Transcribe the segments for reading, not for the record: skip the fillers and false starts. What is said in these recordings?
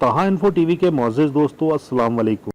तहा info TV के मोअज़्ज़िज़ दोस्तों, अस्सलाम वालेकुम।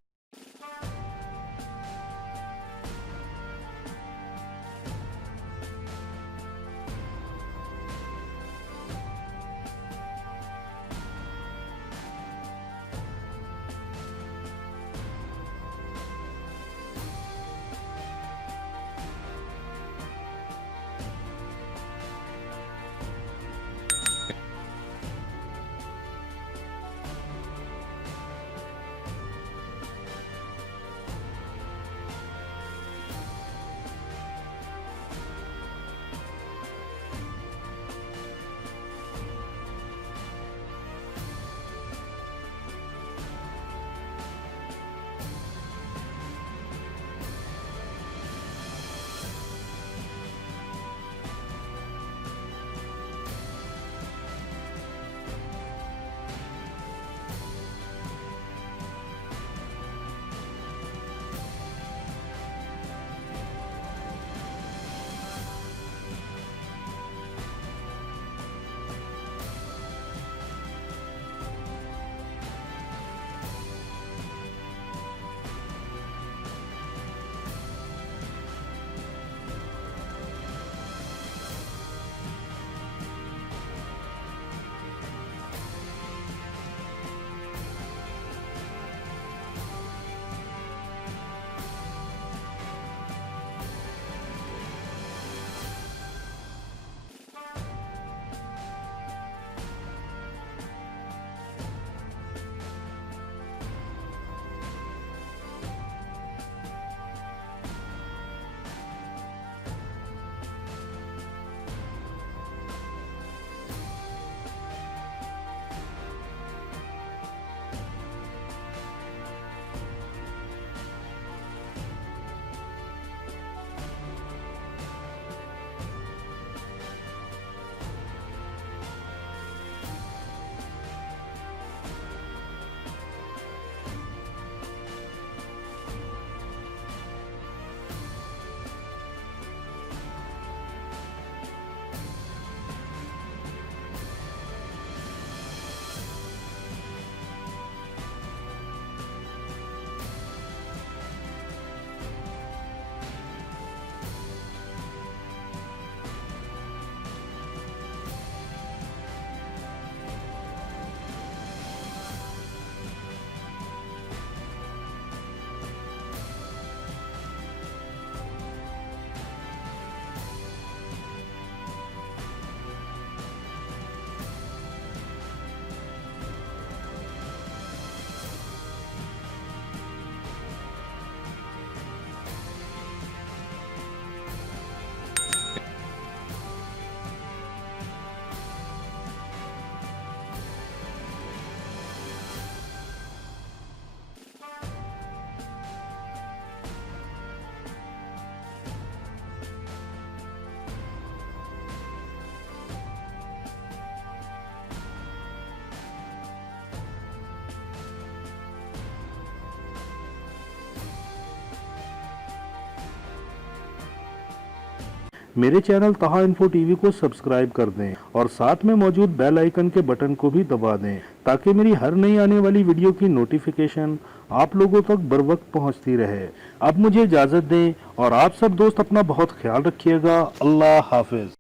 मेरे चैनल तहा इन्फो टीवी को सब्सक्राइब कर दें और साथ में मौजूद बेल आइकन के बटन को भी दबा दें ताकि मेरी हर नई आने वाली वीडियो की नोटिफिकेशन आप लोगों तक बर वक्त पहुँचती रहे। अब मुझे इजाज़त दें और आप सब दोस्त अपना बहुत ख्याल रखिएगा। अल्लाह हाफिज।